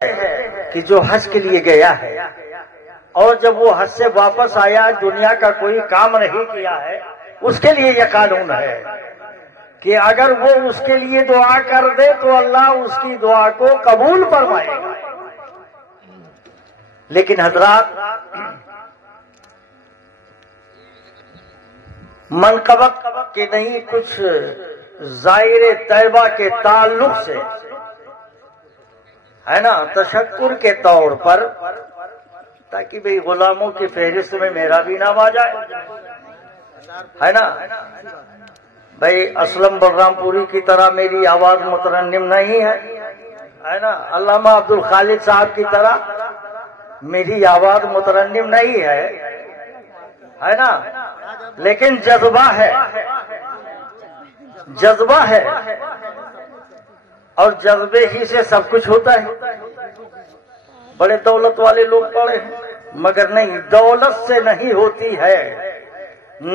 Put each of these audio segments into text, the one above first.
کہ جو حج کے لیے گیا ہے اور جب وہ حج سے واپس آیا دنیا کا کوئی کام نہیں کیا ہے، اس کے لیے یہ قانون ہے کہ اگر وہ اس کے لیے دعا کر دے تو اللہ اس کی دعا کو قبول فرمائے گا۔ لیکن حضرات، منقبت کے نہیں، کچھ زائر طیبہ کے تعلق سے ہے نا، تشکر کے طور پر، تاکہ بھئی غلاموں کی فہرست میں میرا بھی نام آ جائے، ہے نا۔ بھئی اسلم بلرام پوری کی طرح میری آواز مترنم نہیں ہے نا، علامہ عبد الخالق صاحب کی طرح میری آواز مترنم نہیں ہے نا، لیکن جذبہ ہے، جذبہ ہے، اور جذبے ہی سے سب کچھ ہوتا ہے۔ بڑے دولت والے لوگ پڑے ہیں، مگر نہیں، دولت سے نہیں ہوتی ہے۔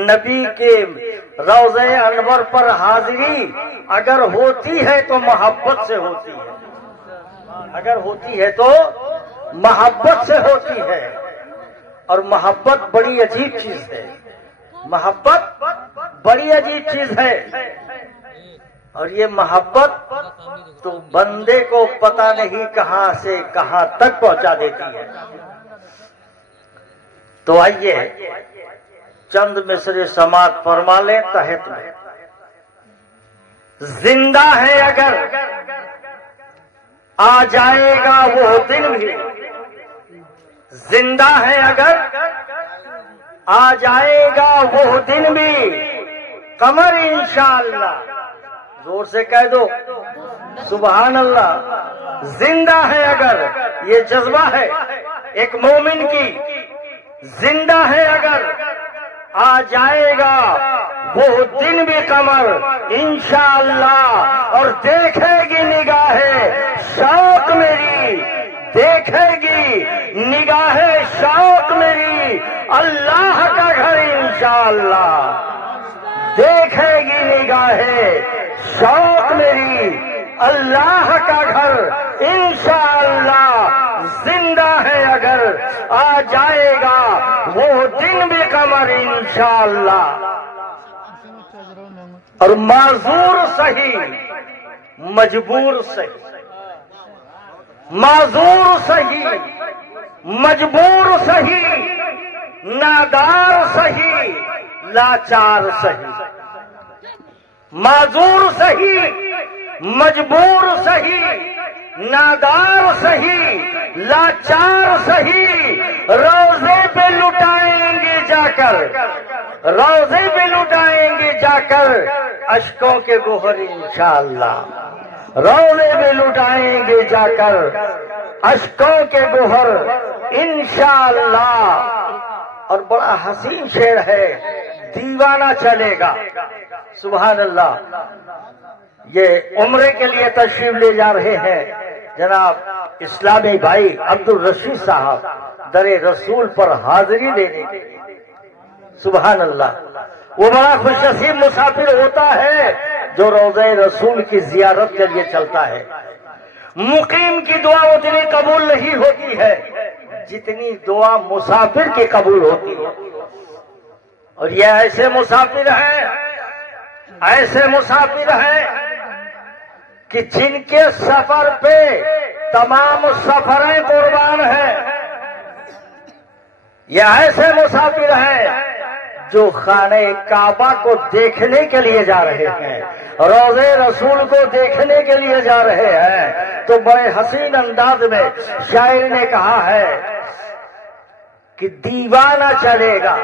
نبی کے روضہ انور پر حاضری اگر ہوتی ہے تو محبت سے ہوتی ہے، اگر ہوتی ہے تو محبت سے ہوتی ہے، اور محبت بڑی عجیب چیز ہے، محبت بڑی عجیب چیز ہے، اور یہ محبت تو بندے کو پتہ نہیں کہاں سے کہاں تک پہنچا دیتی ہے۔ تو آئیے چند مصرے سماعت فرما لیں تحت میں۔ زندہ ہے اگر آ جائے گا وہ دن بھی، زندہ ہے اگر آ جائے گا وہ دن بھی، قمر انشاءاللہ، زور سے کہہ دو سبحان اللہ۔ زندہ ہے اگر، یہ جذبہ ہے ایک مومن کی، زندہ ہے اگر آ جائے گا وہ دن بھی قمر انشاءاللہ، اور دیکھے گی نگاہ شوق میری، دیکھے گی نگاہ شوق میری اللہ کا گھر انشاءاللہ، دیکھے گی نگاہ شوق میری اللہ کا گھر انشاءاللہ۔ زندہ ہے اگر آ جائے گا وہ دن بھی قمر انشاءاللہ، اور معذور صحیح مجبور صحیح، معذور صحیح مجبور صحیح، نادار صحیح لاچار صحیح، معذور صحیح مجبور صحیح، نادار صحیح لاچار صحیح، روزے پہ لٹائیں گے جا کر، روزے پہ لٹائیں گے جا کر اشکوں کے گوہر انشاءاللہ، روزے پہ لٹائیں گے جا کر اشکوں کے گوہر انشاءاللہ۔ اور بڑا حسین شعر ہے، دیوانہ چلے گا، سبحان اللہ۔ یہ عمرے کے لیے تشریف لے جا رہے ہیں جناب اسلامی بھائی عبد الرشید صاحب، در رسول پر حاضری لینے کے لیے، سبحان اللہ۔ وہ بڑا خوش نصیب مسافر ہوتا ہے جو روضہ رسول کی زیارت کے لیے چلتا ہے۔ مقیم کی دعا اتنی قبول نہیں ہوتی ہے جتنی دعا مسافر کی قبول ہوتی ہے، اور یہ ایسے مسافر ہیں، ایسے مسافر ہیں کہ جن کے سفر پہ تمام سفریں قربان ہیں، یہ ایسے مسافر ہیں جو خانہ کعبہ کو دیکھنے کے لیے جا رہے ہیں، روضہ رسول کو دیکھنے کے لیے جا رہے ہیں۔ تو بڑے حسین انداز میں شاعر نے کہا ہے کہ دیوانہ چلے گا،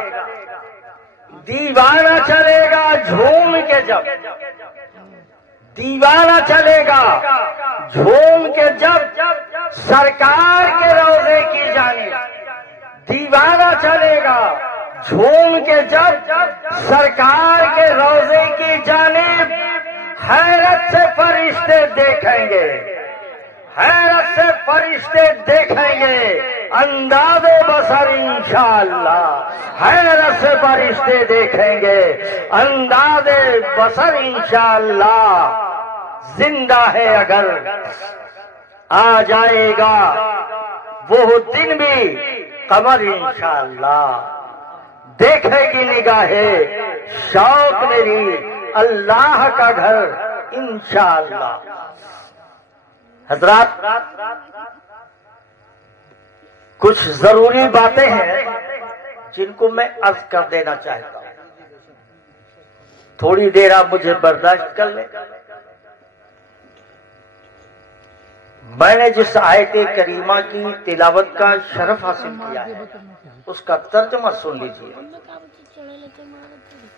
دیوانہ چلے گا جھوم کے جب، دیوانہ چلے گا جھوم کے جب سرکار کے روضے کی جانب، دیوانہ چلے گا جھوم کے جب سرکار کے روضے کی جانب، حیرت سے فرشتے دیکھیں گے، حیرت سے فرشتے دیکھیں گے انداز بصر انشاءاللہ، حیرت سے فرشتے دیکھیں گے انداز بصر انشاءاللہ۔ زندہ ہے اگر آ جائے گا وہ دن بھی قمر انشاءاللہ، دیکھے گی نگاہیں شوق میری اللہ کا گھر انشاءاللہ۔ حضرات، کچھ ضروری باتیں ہیں جن کو میں عرض کر دینا چاہتا ہوں، تھوڑی دیر آپ مجھے برداشت کر لیں۔ میں نے جس آیت کریمہ کی تلاوت کا شرف حاصل کیا ہے اس کا ترجمہ سن لیجیے۔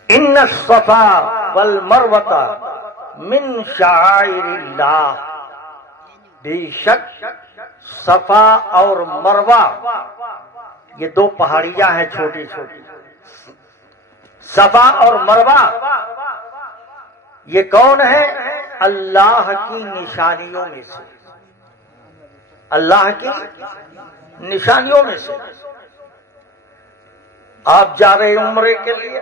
ان الصفا والمروۃ من شعائر اللہ، بے شک صفا اور مروہ یہ دو پہاڑیاں ہیں چھوٹی چھوٹی۔ صفا اور مروہ یہ کون ہے؟ اللہ کی نشانیوں میں سے، اللہ کی نشانیوں میں سے۔ آپ جا رہے عمرے کے لیے،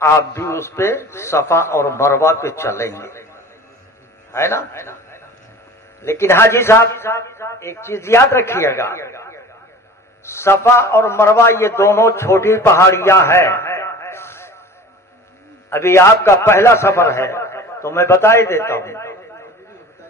آپ بھی اس پہ صفا اور مروہ پہ چلیں گے، ہے نا؟ لیکن حاجی صاحب ایک چیز یاد رکھیے گا، صفا اور مروہ یہ دونوں چھوٹی پہاڑیاں ہیں۔ ابھی آپ کا پہلا سفر ہے تو میں بتا ہی دیتا ہوں،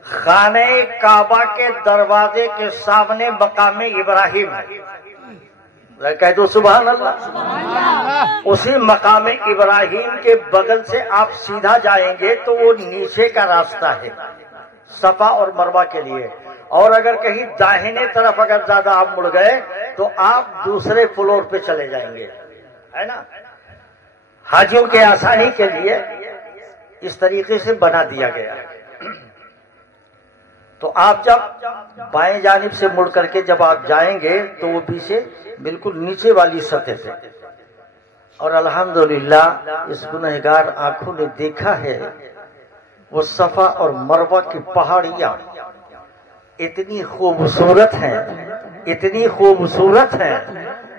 خانہ کعبہ کے دروازے کے سامنے مقام ابراہیم ہے، کہہ دو سبحان اللہ۔ اسی مقام ابراہیم کے بغل سے آپ سیدھا جائیں گے تو وہ نیچے کا راستہ ہے صفا اور مروہ کے لیے، اور اگر کہیں داہنے طرف اگر زیادہ آپ مڑ گئے تو آپ دوسرے فلور پہ چلے جائیں گے، ہے نا؟ حاجیوں کے آسانی کے لیے اس طریقے سے بنا دیا گیا ہے۔ تو آپ جب بائیں جانب سے مڑ کر کے جب آپ جائیں گے تو وہ پیچھے بالکل نیچے والی سطح پہ، اور الحمدللہ اس گنہگار آنکھوں نے دیکھا ہے وہ صفا اور مروہ کی پہاڑیاں اتنی خوبصورت ہیں، اتنی خوبصورت ہیں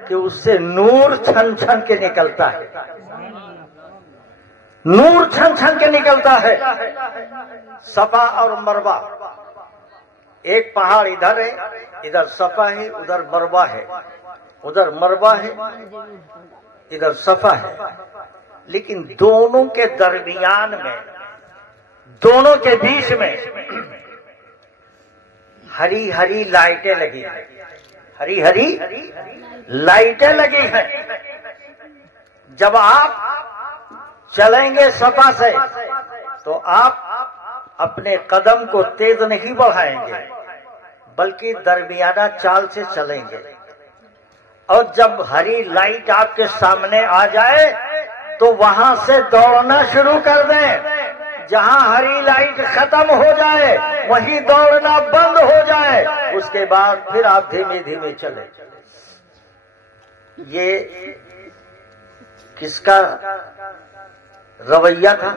کہ اس سے نور چھن چھن کے نکلتا ہے، نور چھن چھن کے نکلتا ہے۔ صفا اور مروہ، ایک پہاڑ ادھر ہے، ادھر صفا ہے، ادھر مروہ ہے، ادھر مروہ ہے، ادھر صفا ہے، لیکن دونوں کے درمیان میں، دونوں کے بیچ میں ہری ہری لائٹیں لگی ہیں، ہری ہری لائٹیں لگی ہیں۔ جب آپ چلیں گے صفا سے تو آپ اپنے قدم کو تیز نہیں بڑھائیں گے بلکہ درمیانہ چال سے چلیں گے، اور جب ہری لائٹ آپ کے سامنے آ جائے تو وہاں سے دوڑنا شروع کر دیں، جہاں ہری لائٹ ختم ہو جائے وہیں دوڑنا بند ہو جائے، اس کے بعد پھر آپ دھیمے دھیمے چلیں۔ یہ کس کا رویہ تھا؟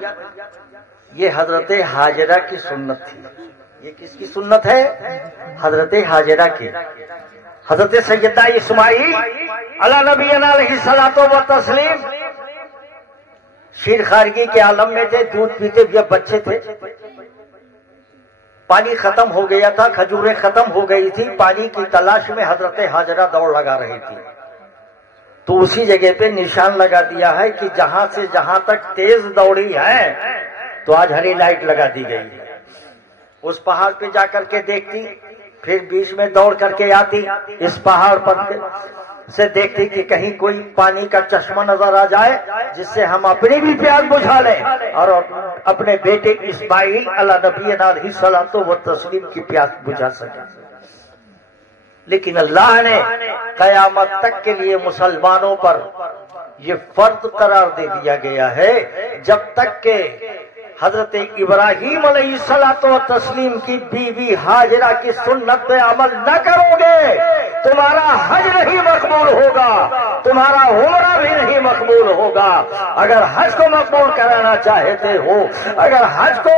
یہ حضرت حاجرہ کی سنت تھی۔ یہ کس کی سنت ہے؟ حضرت حاجرہ کی۔ حضرت سیدنا اسماعیل علی نبینا علیہ الصلوۃ والتسلیم شیر خارگی کے عالم میں تھے، دودھ پیتے ہوئے بچے تھے، پانی ختم ہو گیا تھا، کھجوریں ختم ہو گئی تھی، پانی کی تلاش میں حضرت حاجرہ دوڑ لگا رہی تھی، تو اسی جگہ پہ نشان لگا دیا ہے کہ جہاں سے جہاں تک تیز دوڑی ہے تو آج ہری لائٹ لگا دی گئی ہے۔ اس پہاڑ پہ جا کر کے دیکھتی، پھر بیچ میں دوڑ کر کے آتی، اس پہاڑ پر سے دیکھتی کہ کہیں کوئی پانی کا چشمہ نظر آ جائے جس سے ہم اپنی بھی پیاس بجھا لیں اور اپنے بیٹے اسماعیل علی نبینا علیہ الصلوۃ والتسلیم کی پیاس بجھا سکیں۔ لیکن اللہ نے قیامت تک کے لیے مسلمانوں پر یہ فرض قرار دے دیا گیا ہے، جب تک کہ حضرت ابراہیم علیہ الصلوۃ والتسلیم کی بیوی حاجرہ کی سنت پہ عمل نہ کرو گے تمہارا حج نہیں مقبول ہوگا، تمہارا عمرہ بھی نہیں مقبول ہوگا۔ اگر حج کو مقبول کرانا چاہتے ہو، اگر حج کو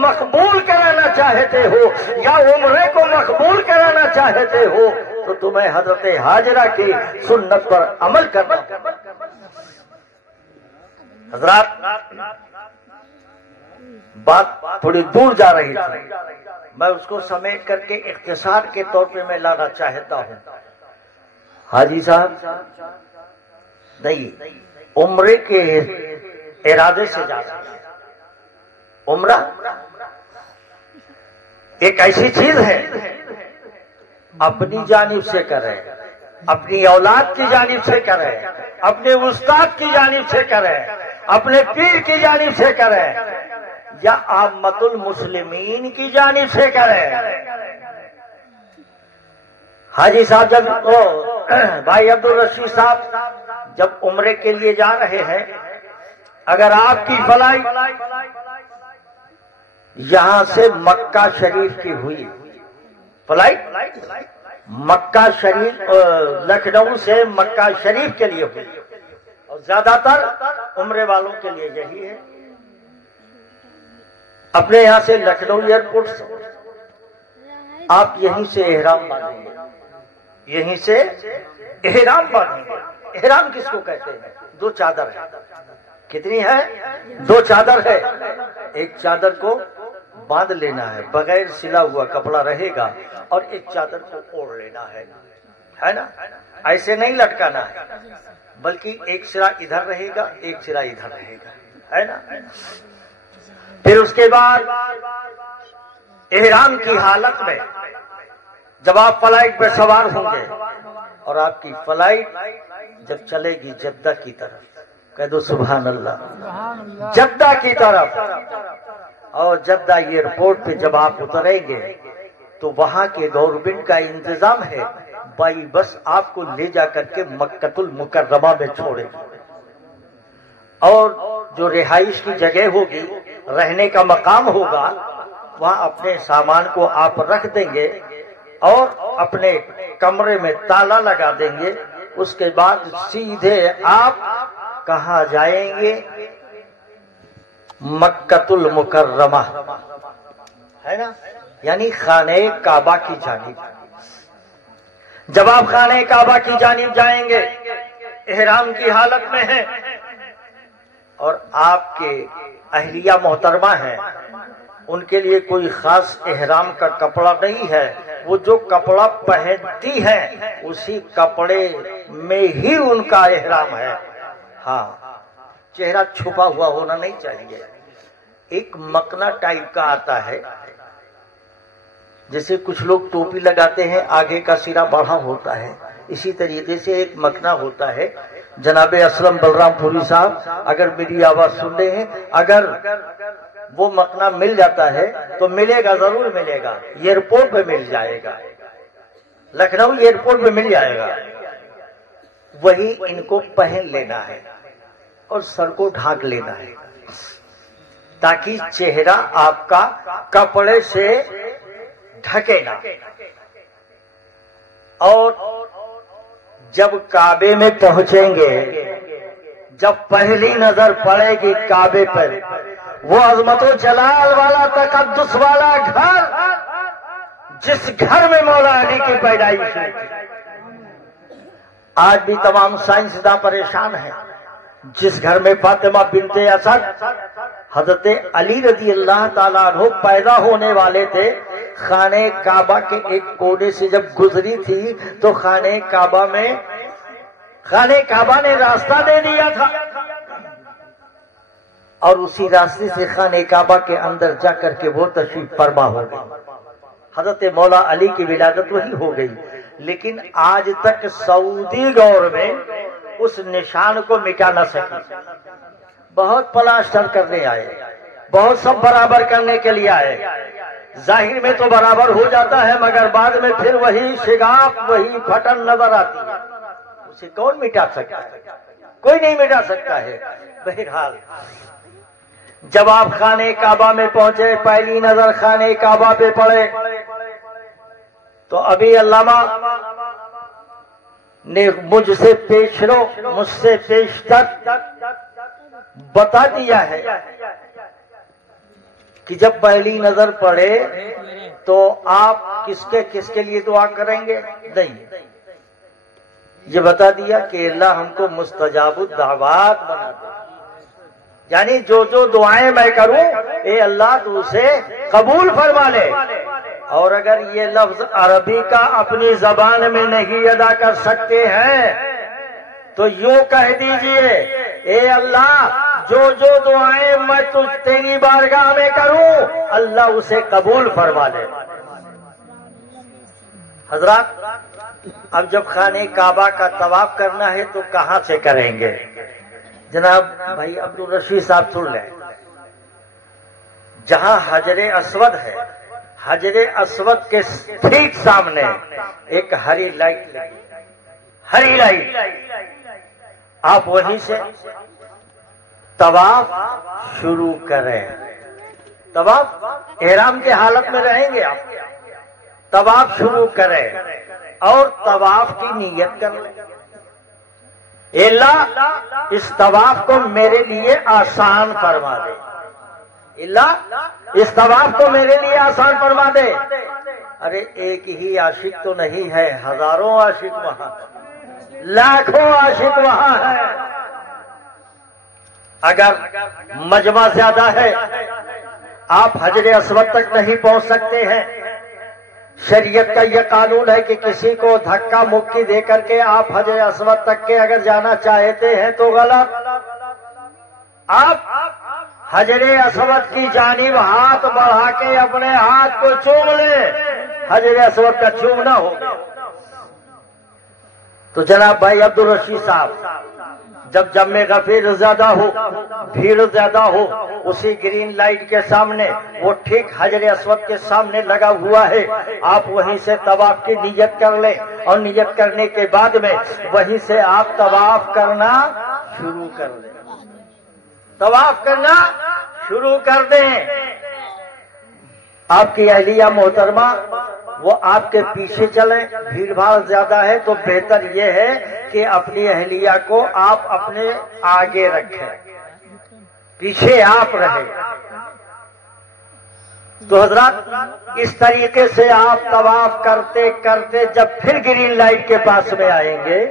مقبول کرانا چاہتے ہو یا عمرے کو مقبول کرانا چاہتے ہو تو تمہیں حضرت حاجرہ کی سنت پر عمل کرنا۔ حضرات، بات تھوڑی دور جا رہی تھی، میں اس کو سمیٹ کر کے اختصار کے طور پہ میں لانا چاہتا ہوں. حاجی صاحب نہیں، عمرے کے ارادے سے جانا. عمرہ ایک ایسی چیز ہے اپنی جانب سے کریں، اپنی اولاد کی جانب سے کریں، اپنے استاد کی جانب سے کریں، اپنے پیر کی جانب سے کریں، یا عامت المسلمین کی جانب سے کریں. حاجی صاحب جب بھائی عبدالرشید صاحب جب عمرے کے لیے جا رہے ہیں، اگر آپ کی فلائٹ یہاں سے مکہ شریف کی ہوئی، فلائٹ مکہ شریف لکھنؤ سے مکہ شریف کے لیے ہوئی، اور زیادہ تر عمرے والوں کے لیے یہی ہے، اپنے یہاں سے لکھنؤ ایئرپورٹ سے آپ یہیں سے احرام باندھیں گے، یہیں سے احرام باندھیں گے. احرام کس کو کہتے ہیں؟ دو چادر ہے. کتنی ہے؟ دو چادر ہے. ایک چادر کو باندھ لینا ہے، بغیر سلا ہوا کپڑا رہے گا، اور ایک چادر کو اوڑھ لینا ہے نا. ایسے نہیں لٹکانا ہے، بلکہ ایک سرا ادھر رہے گا، ایک سرا ادھر رہے گا، ہے نا. پھر اس کے بعد احرام کی حالت میں جب آپ فلائٹ پہ سوار ہوں گے اور آپ کی فلائٹ جب چلے گی جدہ کی طرف، کہہ دو سبحان اللہ، جدہ کی طرف، اور جدہ ایئرپورٹ پہ جب آپ اتریں گے تو وہاں کے گورنمنٹ کا انتظام ہے، بائی بس آپ کو لے جا کر کے مکۃ المکرمہ میں چھوڑے گی، اور جو رہائش کی جگہ ہوگی، رہنے کا مقام ہوگا، وہاں اپنے سامان کو آپ رکھ دیں گے اور اپنے کمرے میں تالا لگا دیں گے. اس کے بعد سیدھے آپ کہاں جائیں گے؟ مکۃ المکرمہ، ہے نا، یعنی خانہ کعبہ کی جانب. جب آپ خانہ کعبہ کی جانب جائیں گے، احرام کی حالت میں ہیں اور آپ کے اہلیہ محترمہ ہیں، ان کے لیے کوئی خاص احرام کا کپڑا نہیں ہے، وہ جو کپڑا پہنتی ہیں اسی کپڑے میں ہی ان کا احرام ہے. ہاں، چہرہ چھپا ہوا ہونا نہیں چاہیے. ایک مکنا ٹائپ کا آتا ہے، جیسے کچھ لوگ ٹوپی لگاتے ہیں، آگے کا سرا بڑھا ہوتا ہے، اسی طریقے سے ایک مکنا ہوتا ہے. جناب اسلم بلرام پوری صاحب اگر میری آواز سن رہے ہیں، اگر وہ مکنا مل جاتا ہے تو ملے گا، ضرور ملے گا، ایئرپورٹ پہ مل جائے گا، لکھنؤ ایئرپورٹ پہ مل جائے گا. وہی ان کو پہن لینا ہے اور سر کو ڈھانک لینا ہے، تاکہ چہرہ آپ کا کپڑے سے ڈھکے نہ. اور جب کعبے میں پہنچیں گے، جب پہلی نظر پڑے گی کعبے پر، وہ عظمت و جلال والا، تقدس والا گھر، جس گھر میں مولا علی کی پیدائش ہوئی. آج بھی تمام سائنسداں پریشان ہیں. جس گھر میں فاطمہ بنت اسد حضرت علی رضی اللہ تعالیٰ عنہ پیدا ہونے والے تھے، خانہ کعبہ کے ایک کونے سے جب گزری تھی تو خانہ کعبہ نے راستہ دے دیا تھا، اور اسی راستے سے خانہ کعبہ کے اندر جا کر کے وہ تشریف فرما ہو گئی. حضرت مولا علی کی ولادت وہی ہو گئی. لیکن آج تک سعودی گورنمنٹ اس نشان کو مٹا نہ سکی. بہت پلاسٹر کرنے آئے، بہت سب برابر کرنے کے لیے آئے. ظاہر میں تو برابر ہو جاتا ہے، مگر بعد میں پھر وہی شگاف، وہی پھٹن نظر آتی ہے. اسے کون مٹا سکتا ہے؟ کوئی نہیں مٹا سکتا ہے. بہرحال جب آپ خانہ کعبہ میں پہنچے، پہلی نظر خانہ کعبہ پہ پڑے تو ابھی علامہ نے مجھ سے پیشتر بتا دیا ہے کہ جب پہلی نظر پڑے تو آپ کس کے لیے دعا کریں گے؟ نہیں، یہ بتا دیا کہ اللہ ہم کو مستجاب الدعوات بنا دے، یعنی جو دعائیں میں کروں اے اللہ تو اسے قبول فرما لے. اور اگر یہ لفظ عربی کا اپنی زبان میں نہیں ادا کر سکتے ہیں تو یوں کہہ دیجئے، اے اللہ جو جو دعائیں میں تیری بارگاہ میں کروں اللہ اسے قبول فرما لے۔ حضرات، اب جب خانہ کعبہ کا طواف کرنا ہے تو کہاں سے کریں گے؟ جناب بھائی عبدالرشید صاحب سن لیں، جہاں حجر اسود ہے، حجر اسود کے ٹھیک سامنے ایک ہری لائٹ، آپ وہیں سے طواف شروع کریں۔ طواف احرام کے حالت میں رہیں گے آپ، طواف شروع کریں اور طواف کی نیت کر لیں، اے اللہ اس طواف کو میرے لیے آسان فرما دے، اللہ اس طواف کو میرے لیے آسان فرما دے۔ ارے ایک ہی عاشق تو نہیں ہے، ہزاروں عاشق وہاں، لاکھوں عاشق وہاں ہے۔ اگر مجمع زیادہ ہے، آپ حجر اسود تک نہیں پہنچ سکتے ہیں، شریعت کا یہ قانون ہے کہ کسی کو دھکا مکی دے کر کے آپ حجر اسود تک کے اگر جانا چاہتے ہیں تو غلط۔ آپ حجر اسود کی جانب ہاتھ بڑھا کے اپنے ہاتھ کو چوم لیں، حجر اسود کا چومنا ہوگا۔ تو جناب بھائی عبدالرشید صاحب، جب جمع غفیر زیادہ ہو، بھیڑ زیادہ ہو، اسی گرین لائٹ کے سامنے، وہ ٹھیک حجر اسود کے سامنے لگا ہوا ہے، آپ وہیں سے طواف کی نیت کر لیں، اور نیت کرنے کے بعد میں وہیں سے آپ طواف کرنا شروع کر دیں، طواف کرنا شروع کر دیں۔ آپ کی اہلیہ محترمہ وہ آپ کے پیچھے چلیں، بھیڑ بھاڑ زیادہ ہے تو بہتر یہ ہے کہ اپنی اہلیہ کو آپ اپنے آگے رکھیں، پیچھے آپ رہیں۔ تو حضرات اس طریقے سے آپ طواف کرتے کرتے جب پھر گرین لائٹ کے پاس میں آئیں گے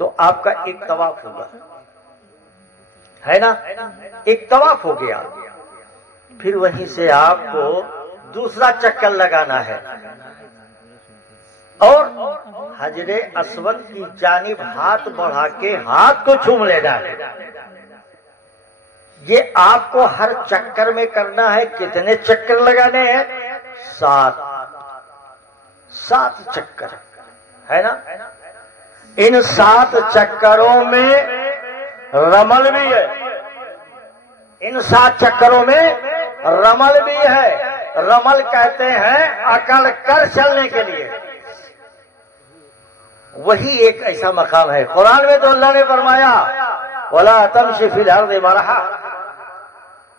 تو آپ کا ایک طواف ہوگا، ہے نا، ایک طواف ہو گیا، پھر وہیں سے آپ کو دوسرا چکر لگانا ہے اور حجر اسود کی جانب ہاتھ بڑھا کے ہاتھ کو چوم لینا ہے۔ یہ آپ کو ہر چکر میں کرنا ہے۔ کتنے چکر لگانے ہیں؟ 7 چکر، ہے نا۔ ان 7 چکروں میں رمل بھی ہے، ان 7 چکروں میں رمل بھی ہے۔ رمل کہتے ہیں اکڑ کر چلنے کے لیے، وہی ایک ایسا مقام ہے۔ قرآن میں تو اللہ نے فرمایا وَلَا تَمْشِ فِي الْأَرْضِ مَرَحًا،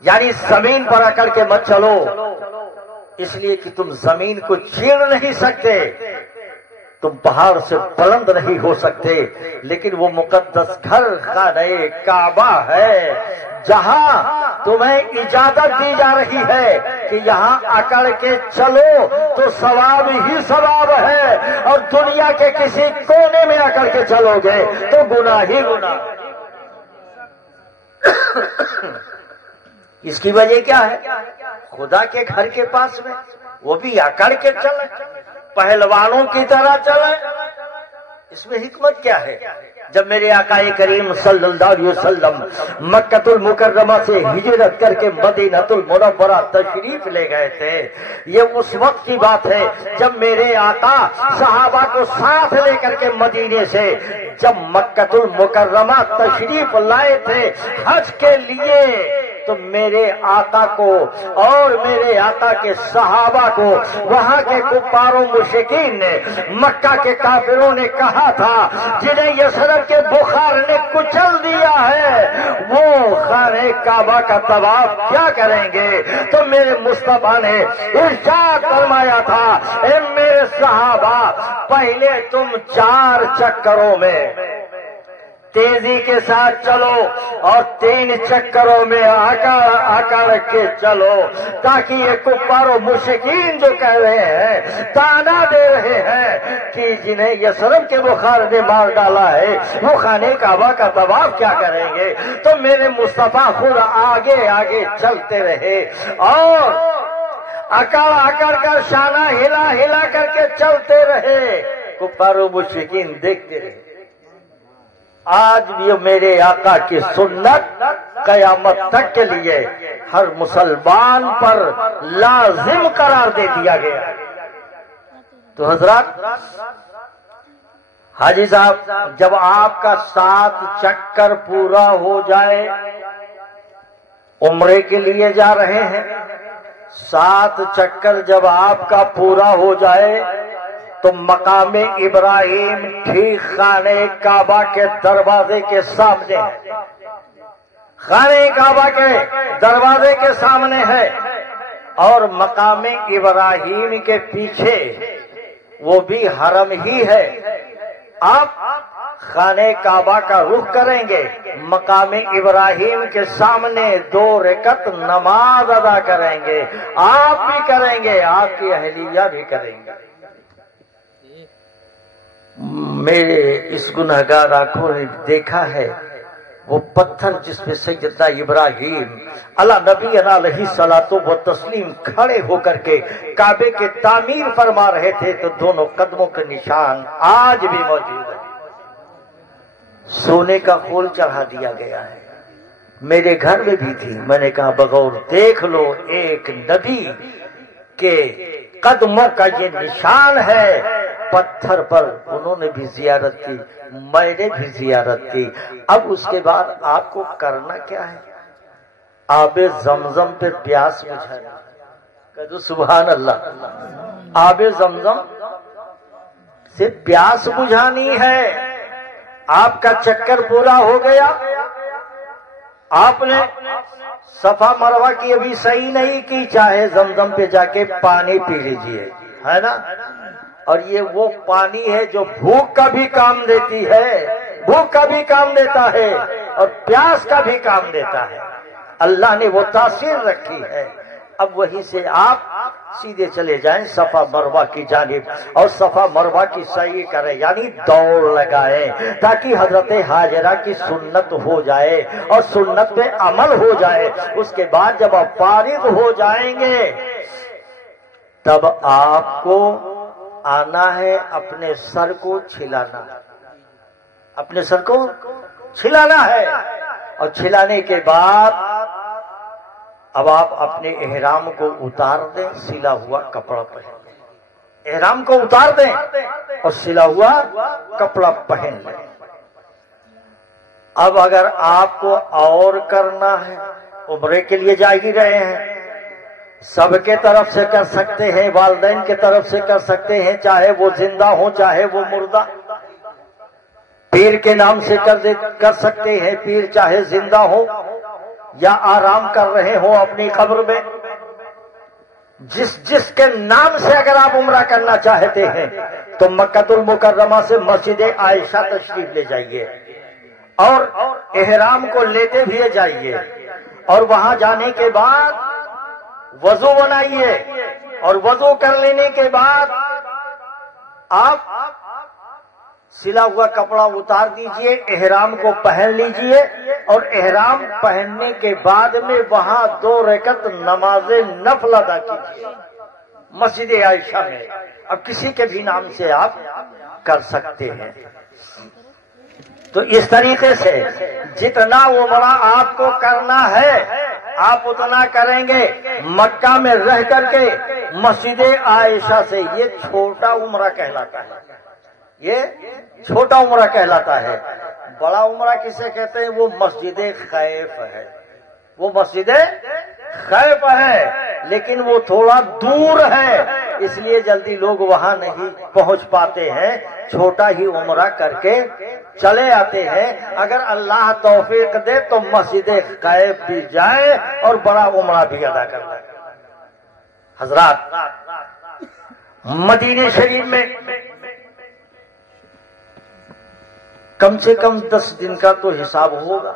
یعنی زمین پر اکڑ کے مت چلو، اس لیے کہ تم زمین کو چیر نہیں سکتے، تم پہاڑ سے بلند نہیں ہو سکتے، لیکن وہ مقدس گھر خانہ کعبہ ہے جہاں تمہیں اجازت دی جا رہی ہے کہ یہاں اکڑ کے چلو تو ثواب ہی ثواب ہے، اور دنیا کے کسی کونے میں اکڑ کے چلو گے تو گناہ ہی گناہ۔ اس کی وجہ کیا ہے؟ خدا کے گھر کے پاس میں وہ بھی اکڑ کے چلے، پہلوانوں کی طرح چلے، اس میں حکمت کیا ہے؟ جب میرے آقا کریم صلی اللہ علیہ وسلم مکۃ المکرمہ سے ہجرت کر کے مدینہ المنورہ تشریف لے گئے تھے، یہ اس وقت کی بات ہے جب میرے آقا صحابہ کو ساتھ لے کر کے مدینے سے جب مکۃ المکرمہ تشریف لائے تھے حج کے لیے، تو میرے آقا کو اور میرے آقا کے صحابہ کو وہاں کے کفار و مشرکین نے، مکہ کے کافروں نے کہا تھا جنہیں یثرب کے بخار نے کچل دیا ہے وہ خانہ کعبہ کا طواف کیا کریں گے؟ تو میرے مصطفیٰ نے ارشاد فرمایا تھا، اے میرے صحابہ پہلے تم 4 چکروں میں تیزی کے ساتھ چلو اور 3 چکروں میں آکڑ کے چلو، تاکہ یہ کفار و مشرکین جو کہہ رہے ہیں، تانا دے رہے ہیں کہ جنہیں یثرب کے بخار نے مار ڈالا ہے وہ خانہ کعبہ کا طواف کیا کریں گے؟ تو میرے مصطفیٰ خود آگے آگے چلتے رہے اور اکڑ اکڑ کر شانہ ہلا ہلا کر کے چلتے رہے، کفار و مشرکین دیکھتے رہے۔ آج بھی میرے آقا کی سنت قیامت تک کے لیے ہر مسلمان پر لازم قرار دے دیا گیا۔ تو حضرات، حاجی صاحب جب آپ کا 7 چکر پورا ہو جائے، عمرے کے لیے جا رہے ہیں، 7 چکر جب آپ کا پورا ہو جائے تو مقام ابراہیم ٹھیک خانہ کعبہ کے دروازے کے سامنے ہے، خانہ کعبہ کے دروازے کے سامنے ہے، اور مقام ابراہیم کے پیچھے وہ بھی حرم ہی ہے۔ آپ خانہ کعبہ کا رخ کریں گے، مقام ابراہیم کے سامنے 2 رکعت نماز ادا کریں گے، آپ بھی کریں گے، آپ کی اہلیہ بھی کریں گے۔ میرے اس گنہگار آنکھوں نے دیکھا ہے وہ پتھر جس پہ سیدنا ابراہیم علی نبی علیہ الصلوۃ والتسلیم کھڑے ہو کر کے کعبے کے تعمیر فرما رہے تھے، تو دونوں قدموں کے نشان آج بھی موجود ہیں۔ سونے کا خول چڑھا دیا گیا ہے، میرے گھر میں بھی تھی، میں نے کہا بغور دیکھ لو، ایک نبی کے قدموں کا یہ نشان ہے، پتھر پر انہوں نے بھی زیارت کی، میں نے بھی زیارت کی۔ اب اس کے بعد آپ کو کرنا کیا ہے؟ آب زمزم پہ پیاس بجھانا، کہو سبحان اللہ۔ آب زمزم سے پیاس بجھانی ہے۔ آپ کا چکر پورا ہو گیا، آپ نے صفا مروہ کی ابھی صحیح نہیں کی، چاہے زمزم پہ جا کے پانی پی لیجئے، ہے نا؟ اور یہ وہ پانی ہے جو بھوک کا بھی کام دیتی ہے، بھوک کا بھی کام دیتا ہے اور پیاس کا بھی کام دیتا ہے، اللہ نے وہ تاثیر رکھی ہے۔ اب وہیں سے آپ سیدھے چلے جائیں صفا مروہ کی جانب، اور صفا مروہ کی سعی کریں، یعنی دوڑ لگائیں، تاکہ حضرت ہاجرہ کی سنت ہو جائے اور سنت پہ عمل ہو جائے۔ اس کے بعد جب آپ فارغ ہو جائیں گے تب آپ کو آنا ہے اپنے سر کو چھلانا، اپنے سر کو چھلانا ہے، اور چھلانے کے بعد اب آپ اپنے احرام کو اتار دیں، سلا ہوا کپڑا پہن لیں، احرام کو اتار دیں اور سلا ہوا کپڑا پہن لیں۔ اب اگر آپ کو اور کرنا ہے، عمرے کے لیے جا ہی رہے ہیں، سب کے طرف سے کر سکتے ہیں، والدین کے طرف سے کر سکتے ہیں، چاہے وہ زندہ ہوں چاہے وہ مردہ، پیر کے نام سے کر سکتے ہیں، پیر چاہے زندہ ہو یا آرام کر رہے ہوں اپنی قبر میں، جس کے نام سے اگر آپ عمرہ کرنا چاہتے ہیں تو مکہ المکرمہ سے مسجد عائشہ تشریف لے جائیے اور احرام کو لیتے بھی جائیے، اور وہاں جانے کے بعد وضو بنائیے، اور وضو کر لینے کے بعد آپ سلا ہوا کپڑا اتار دیجئے، احرام کو پہن لیجئے، اور احرام پہننے کے بعد میں وہاں 2 رکعت نماز نفل ادا کیجئے مسجد عائشہ میں۔ اب کسی کے بھی نام سے آپ کر سکتے ہیں۔ تو اس طریقے سے جتنا عمرہ آپ کو کرنا ہے آپ اتنا کریں گے، مکہ میں رہ کر کے مسجد عائشہ سے۔ یہ چھوٹا عمرہ کہلاتا ہے، یہ چھوٹا عمرہ کہلاتا ہے۔ بڑا عمرہ کسے کہتے ہیں؟ وہ مسجد خیف ہے، وہ مسجد خیف ہے، لیکن وہ تھوڑا دور ہے، اس لیے جلدی لوگ وہاں نہیں پہنچ پاتے ہیں، چھوٹا ہی عمرہ کر کے چلے آتے ہیں۔ اگر اللہ توفیق دے تو مسجد خیف بھی جائیں اور بڑا عمرہ بھی ادا کر لیں۔ حضرات، مدینہ شریف میں کم سے کم 10 دن کا تو حساب ہوگا،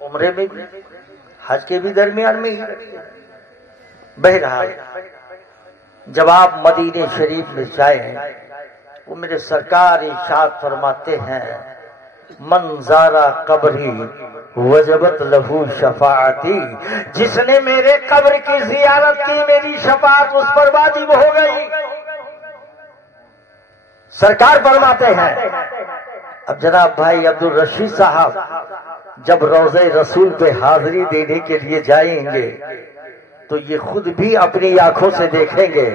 عمرے میں بھی حج کے بھی درمیان میں ہی۔ بہرحال جب آپ مدینہ شریف میں جائیں، وہ میرے سرکار ارشاد فرماتے ہیں من زارا قبری وجبت لہو شفاعتی، جس نے میرے قبر کی زیارت کی میری شفاعت اس پر واجب ہو گئی۔ سرکار فرماتے ہیں، اب جناب بھائی عبدالرشید صاحب جب روضہ رسول پہ حاضری دینے کے لیے جائیں گے تو یہ خود بھی اپنی آنکھوں سے دیکھیں گے،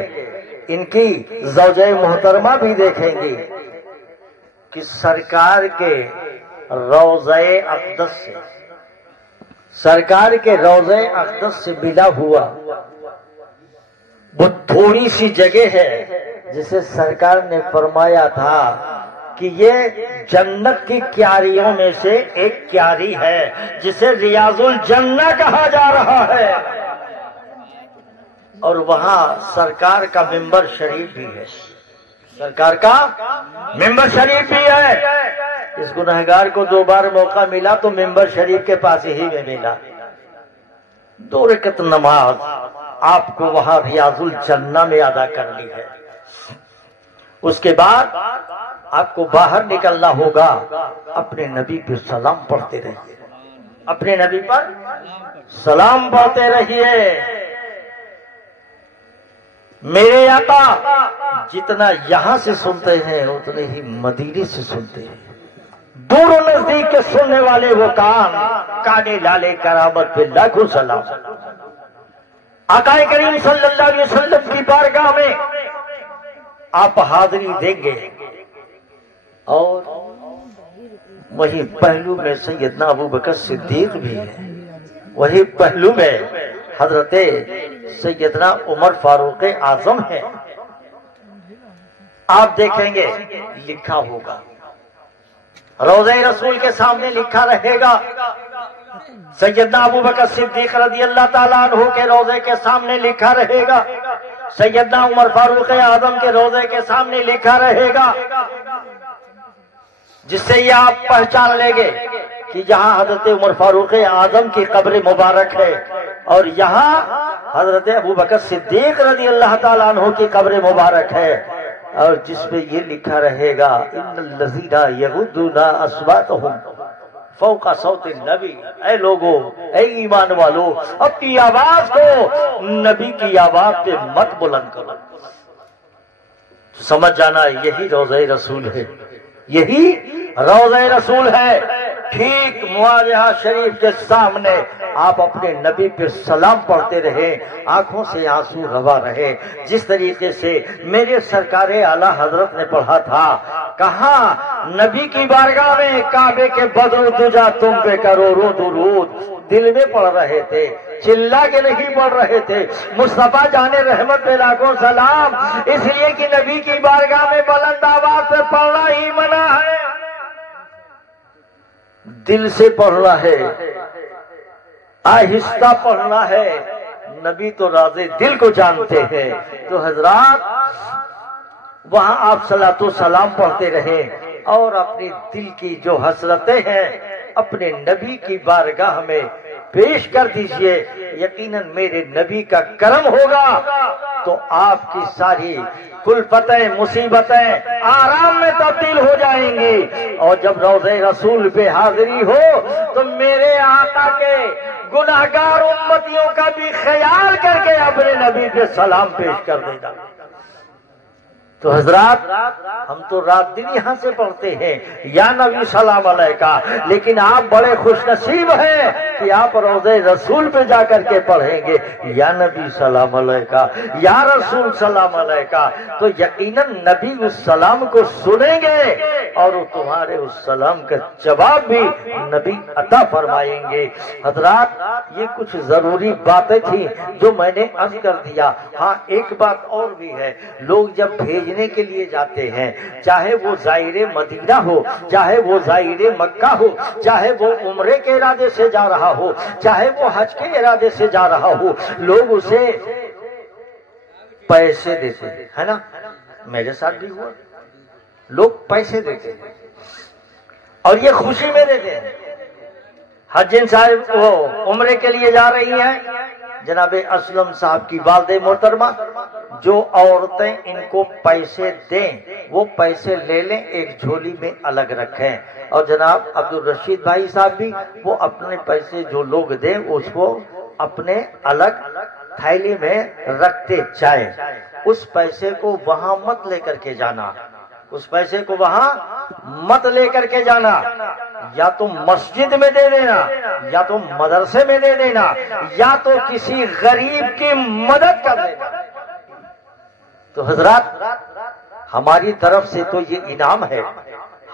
ان کی زوجہ محترمہ بھی دیکھیں گی کہ سرکار کے روضہ اقدس سے، سرکار کے روضہ اقدس سے ملا ہوا وہ تھوڑی سی جگہ ہے جسے سرکار نے فرمایا تھا کہ یہ جنت کی کیاریوں میں سے ایک کیاری ہے جسے ریاض الجنہ کہا جا رہا ہے، اور وہاں سرکار کا ممبر شریف بھی ہے، سرکار کا ممبر شریف بھی ہے۔ اس گنہگار کو 2 بار موقع ملا تو ممبر شریف کے پاس ہی میں ملا، 2 رکعت نماز آپ کو وہاں ریاض الجنہ میں ادا کرنی ہے۔ اس کے بعد آپ کو باہر نکلنا ہوگا، اپنے نبی پہ سلام پڑھتے رہیے، اپنے نبی پر سلام پڑھتے رہیے۔ میرے آقا جتنا یہاں سے سنتے ہیں اتنے ہی مدینے سے سنتے ہیں، دور و نزدیک کے سننے والے وہ کانے لالے کرامت پہ لاکھوں سلام۔ آقا کریم صلی اللہ علیہ وسلم کی بارگاہ میں آپ حاضری دیں گے، اور وہی پہلو میں سیدنا ابوبکر صدیق بھی ہے، وہی پہلو میں حضرت سیدنا عمر فاروق اعظم ہے۔ آپ دیکھیں گے لکھا ہوگا، روضہ رسول کے سامنے لکھا رہے گا، سیدنا ابوبکر صدیق رضی اللہ تعالیٰ عنہ کے روضے کے سامنے لکھا رہے گا، سیدنا عمر فاروق اعظم کے روضے کے سامنے لکھا رہے گا، جس سے یہ آپ پہچان لیں گے کہ یہاں حضرت عمر فاروق اعظم کی قبر مبارک ہے، اور یہاں حضرت ابوبکر صدیق رضی اللہ تعالیٰ عنہ کی قبر مبارک ہے، اور جس پہ یہ لکھا رہے گا ان الذین یغضون اصواتهم فوق صوت النبی۔ اے لوگو، اے ایمان والو، اپنی آواز کو نبی کی آواز پہ مت بلند کرو۔ سمجھ جانا یہی روضہ رسول ہے، یہی روضہ رسول ہے۔ ٹھیک مواضحہ شریف کے سامنے آپ اپنے نبی پہ سلام پڑھتے رہے، آنکھوں سے آنسو روا رہے، جس طریقے سے میرے سرکار اعلیٰ حضرت نے پڑھا تھا۔ کہاں نبی کی بارگاہ میں کعبے کے بدر تجا تم پہ کروڑوں درود دل میں پڑھ رہے تھے، چلا کے نہیں پڑھ رہے تھے۔ مصطفیٰ جان رحمت پہ لاکھوں سلام، اس لیے کہ نبی کی بارگاہ میں بلند آواز سے پڑھنا ہی منع ہے، دل سے پڑھنا ہے، آہستہ پڑھنا ہے۔ نبی تو راز دل کو جانتے ہیں۔ تو حضرات وہاں آپ صلاۃ و سلام پڑھتے رہیں، اور اپنی دل کی جو حسرتیں ہیں اپنے نبی کی بارگاہ میں پیش کر دیجئے، یقیناً میرے نبی کا کرم ہوگا تو آپ کی ساری کلفتیں مصیبتیں آرام میں تبدیل ہو جائیں گی، اور جب روضہ رسول پہ حاضری ہو تو میرے آقا کے گناہگار امتیوں کا بھی خیال کر کے اپنے نبی پہ سلام پیش کر دینا۔ تو حضرات ہم تو رات دن یہاں سے پڑھتے ہیں یا نبی سلام علیکہ، لیکن آپ بڑے خوش نصیب ہیں کہ آپ روضہ رسول پہ جا کر کے پڑھیں گے یا نبی سلام علیکہ، یا رسول سلام علیکہ، تو یقیناً نبی اس سلام کو سنیں گے اور تمہارے اس سلام کا جواب بھی نبی عطا فرمائیں گے۔ حضرات یہ کچھ ضروری باتیں تھیں جو میں نے عرض کر دیا۔ ہاں ایک بات اور بھی ہے، لوگ جب بھیجنے کے لیے جاتے ہیں، چاہے وہ زائر مدینہ ہو، چاہے وہ زائر مکہ ہو، چاہے وہ عمرے کے ارادے سے جا رہا ہو، چاہے وہ حج کے ارادے سے جا رہا ہو، لوگ اسے پیسے دیتے ہیں، ہے نا؟ میرے ساتھ بھی ہوا، لوگ پیسے دیتے ہیں اور یہ خوشی میں دیتے ہیں۔ حجین صاحب وہ عمرے کے لیے جا رہی ہیں، جناب اسلم صاحب کی والدہ محترمہ جو عورتیں ان کو پیسے دیں وہ پیسے لے لیں، ایک جھولی میں الگ رکھیں، اور جناب عبدالرشید بھائی صاحب بھی وہ اپنے پیسے جو لوگ دیں اس کو اپنے الگ تھیلی میں رکھتے جائیں۔ اس پیسے کو وہاں مت لے کر کے جانا، اس پیسے کو وہاں مت لے کر کے جانا، یا تو مسجد میں دے دینا، یا تو مدرسے میں دے دینا، یا تو کسی غریب کی مدد کر دینا۔ تو حضرات ہماری طرف سے تو یہ انعام ہے،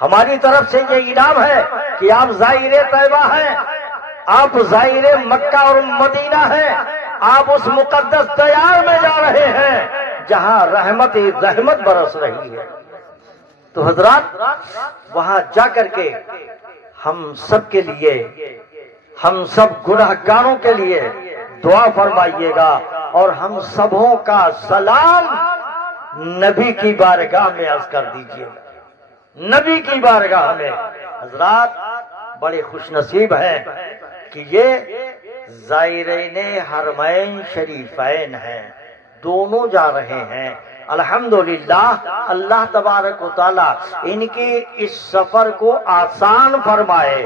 ہماری طرف سے یہ انعام ہے کہ آپ زائر طیبہ ہیں، آپ زائر مکہ اور مدینہ ہیں، آپ اس مقدس دیار میں جا رہے ہیں جہاں رحمت برس رہی ہے۔ تو حضرات وہاں جا کر کے ہم سب کے لیے، ہم سب گناہگاروں کے لیے دعا فرمائیے گا، اور ہم سبوں کا سلام نبی کی بارگاہ میں عرض کر دیجیے گا، نبی کی بارگاہ میں۔ حضرات بڑے خوش نصیب ہیں کہ یہ زائرین حرمین شریفین ہیں، دونوں جا رہے ہیں۔ الحمدللہ اللہ تبارک و تعالی ان کی اس سفر کو آسان فرمائے،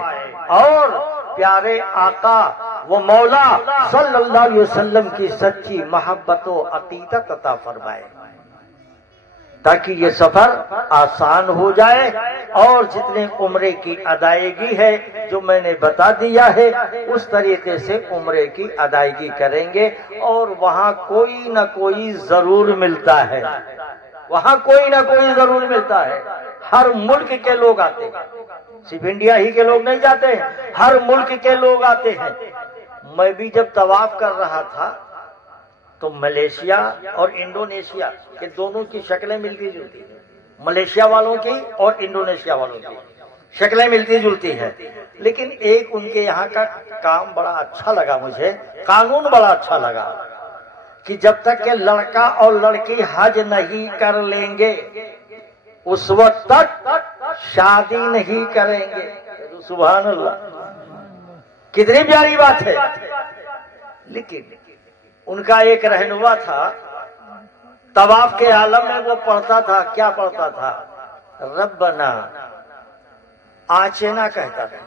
اور پیارے آقا وہ مولا صلی اللہ علیہ وسلم کی سچی محبت و عقیدت عطا فرمائے، تاکہ یہ سفر آسان ہو جائے، اور جتنے عمرے کی ادائیگی ہے جو میں نے بتا دیا ہے اس طریقے سے عمرے کی ادائیگی کریں گے، اور وہاں کوئی نہ کوئی ضرور ملتا ہے، وہاں کوئی نہ کوئی ضرور ملتا ہے۔ ہر ملک کے لوگ آتے ہیں، صرف انڈیا ہی کے لوگ نہیں جاتے ہیں، ہر ملک کے لوگ آتے ہیں۔ میں بھی جب طواف کر رہا تھا تو ملیشیا اور انڈونیشیا کے دونوں کی شکلیں ملتی جلتی ہیں، ملیشیا والوں کی اور انڈونیشیا والوں کی شکلیں ملتی جلتی ہیں، لیکن ایک ان کے یہاں کا کام بڑا اچھا لگا مجھے، قانون بڑا اچھا لگا کہ جب تک کہ لڑکا اور لڑکی حج نہیں کر لیں گے اس وقت تک شادی نہیں کریں گے۔ سبحان اللہ، کتنی پیاری بات ہے۔ لیکن ان کا ایک رہنما تھا، طواف کے عالم میں وہ پڑھتا تھا، کیا پڑھتا تھا؟ ربنا آچینا کہتا تھا،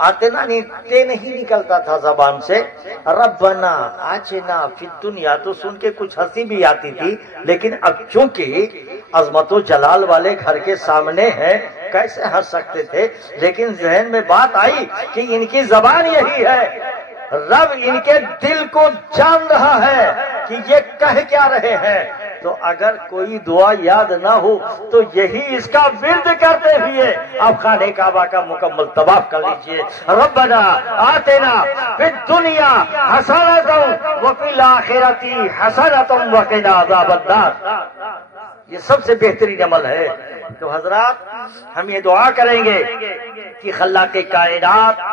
آتنا نہیں نکلتا تھا زبان سے، ربنا آچینا فی الدنیا، تو سن کے کچھ ہنسی بھی آتی تھی، لیکن اب چونکہ عظمت و جلال والے گھر کے سامنے ہیں کیسے ہنس سکتے تھے، لیکن ذہن میں بات آئی کہ ان کی زبان یہی ہے، رب ان کے دل کو جان رہا ہے کہ یہ کہہ کیا رہے ہیں، تو اگر کوئی دعا یاد نہ ہو تو یہی اس کا ورد کرتے ہوئے آپ خانہ کعبہ کا مکمل طواف کر لیجئے۔ ربنا آتنا فی الدنیا حسنۃ وفی الآخرۃ حسنۃ وقنا عذاب النار، یہ سب سے بہترین عمل ہے۔ تو حضرات ہم یہ دعا کریں گے کہ خلاق کائنات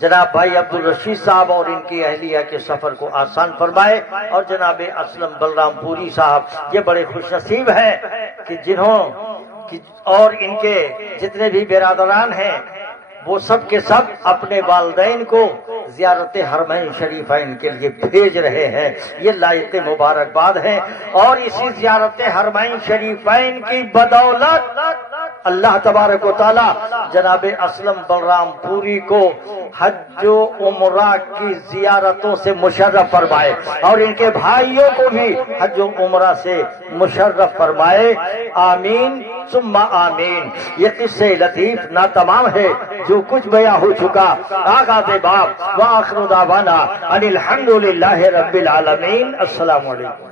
جناب بھائی عبدالرشید صاحب اور ان کی اہلیہ کے سفر کو آسان فرمائے، اور جناب اسلم بلرام پوری صاحب یہ بڑے خوش نصیب ہیں کہ جنہوں اور ان کے جتنے بھی برادران ہیں وہ سب کے سب اپنے والدین کو زیارت حرمین شریفین کے لیے بھیج رہے ہیں، یہ لائق مبارکباد ہے۔ اور اسی زیارت حرمین شریفین کی بدولت اللہ تبارک و تعالی جناب اسلم بلرام پوری کو حج و عمرہ کی زیارتوں سے مشرف فرمائے، اور ان کے بھائیوں کو بھی حج و عمرہ سے مشرف فرمائے، آمین ثم آمین۔ یہ قصے لطیف ناتمام ہے، جو کچھ بیان ہو چکا آغاز باب وآخر دعوانا ان الحمد للہ رب العالمین۔ السلام علیکم۔